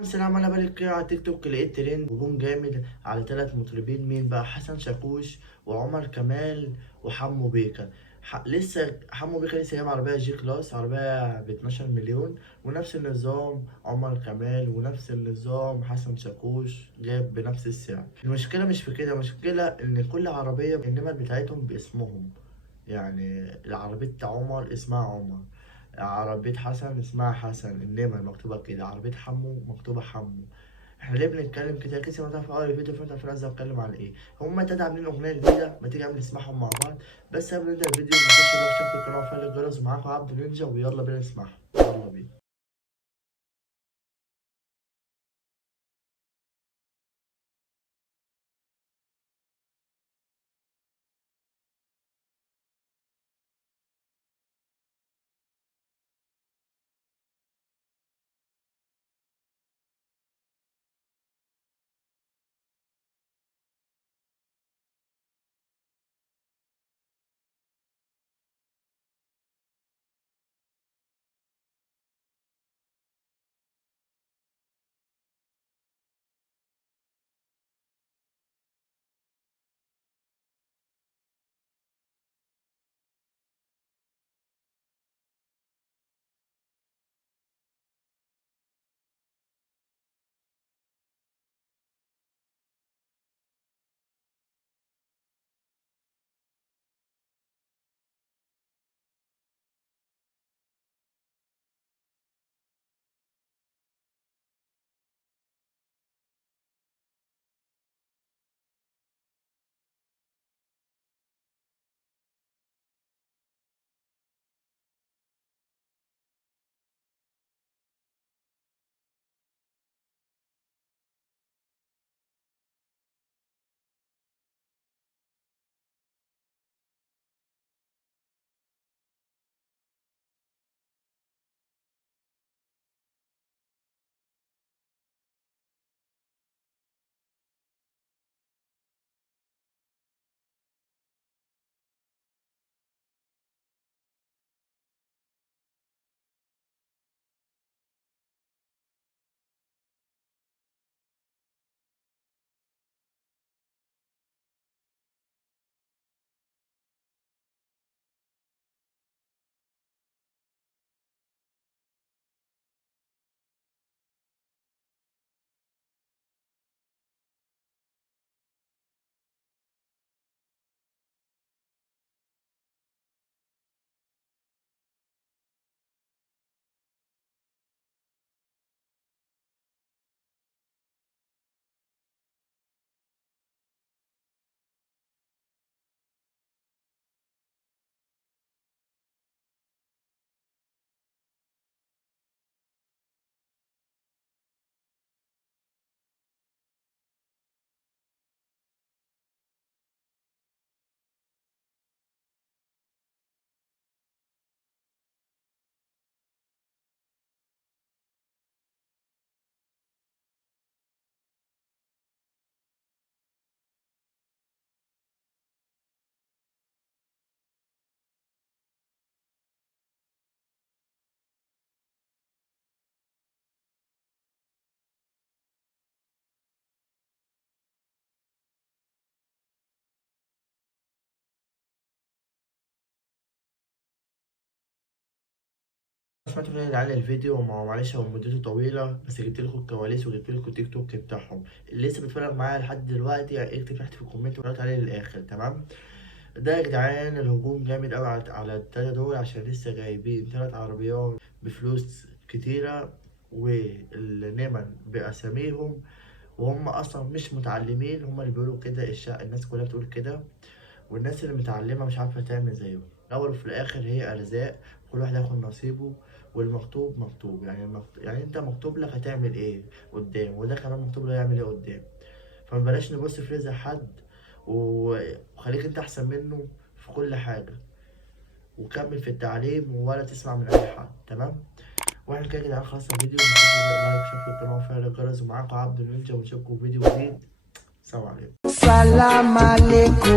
السلام، انا بالك كده على تيك توك لقيت ترند هجوم جامد على 3 مطربين. مين بقى؟ حسن شاكوش وعمر كمال وحمو بيكا. لسه حمو بيكا لسه جايب عربية جي كلاس، عربية ب 12 مليون، ونفس النظام عمر كمال ونفس النظام حسن شاكوش جايب بنفس السعر. المشكلة مش في كده، المشكلة ان كل عربية النمر بتاعتهم باسمهم. يعني العربية عمر اسمها عمر، عربية حسن اسمها حسن، النمر مكتوبة كده، عربية حمو مكتوبة حمو. احنا ليه بنتكلم كده؟ كيسي ما تعرف اول فيديو فانت عارفين عايز اتكلم عن ايه. هما تلاتة عاملين اغنية جديدة، ما تيجي عم نسمعهم مع بعض. بس قبل ما نبدأ الفيديو ما تنساش تشترك في القناة وفعل الجرس. معاكم عبد نينجا، ويلا بينا نسمعهم، يلا بينا. سمعت كده على الفيديو، معلش هو مدته طويلة، بس جبت لكم الكواليس وجبت لكم التيك توك بتاعهم. اللي لسه بيتفرج معايا لحد دلوقتي يعني اكتب تحت في الكومنت واتفرجت عليه للآخر، تمام؟ ده يا جدعان الهجوم جامد قوي على التلاتة دول، عشان لسه جايبين 3 عربيات بفلوس كتيرة، والنمن بأساميهم، وهم أصلا مش متعلمين. هم اللي بيقولوا كده، الناس كلها بتقول كده، والناس اللي متعلمة مش عارفة تعمل زيهم. الأول وفي الآخر هي أرزاق، كل واحد هياخد نصيبه، والمكتوب مكتوب. يعني يعني أنت مكتوب لك هتعمل إيه قدام، وده كمان مكتوب له يعمل إيه قدام. فمبلاش نبص في رزق حد، وخليك أنت أحسن منه في كل حاجة، وكمل في التعليم ولا تسمع من أي حد، تمام؟ واحنا كده يا جدعان خلصنا الفيديو، متنسوش لايك وشير في القناة وفعل الجرس. ومعاكم عبد النينجا، ونشوفكم في فيديو جديد. سلام عليكم. Salam alaikum.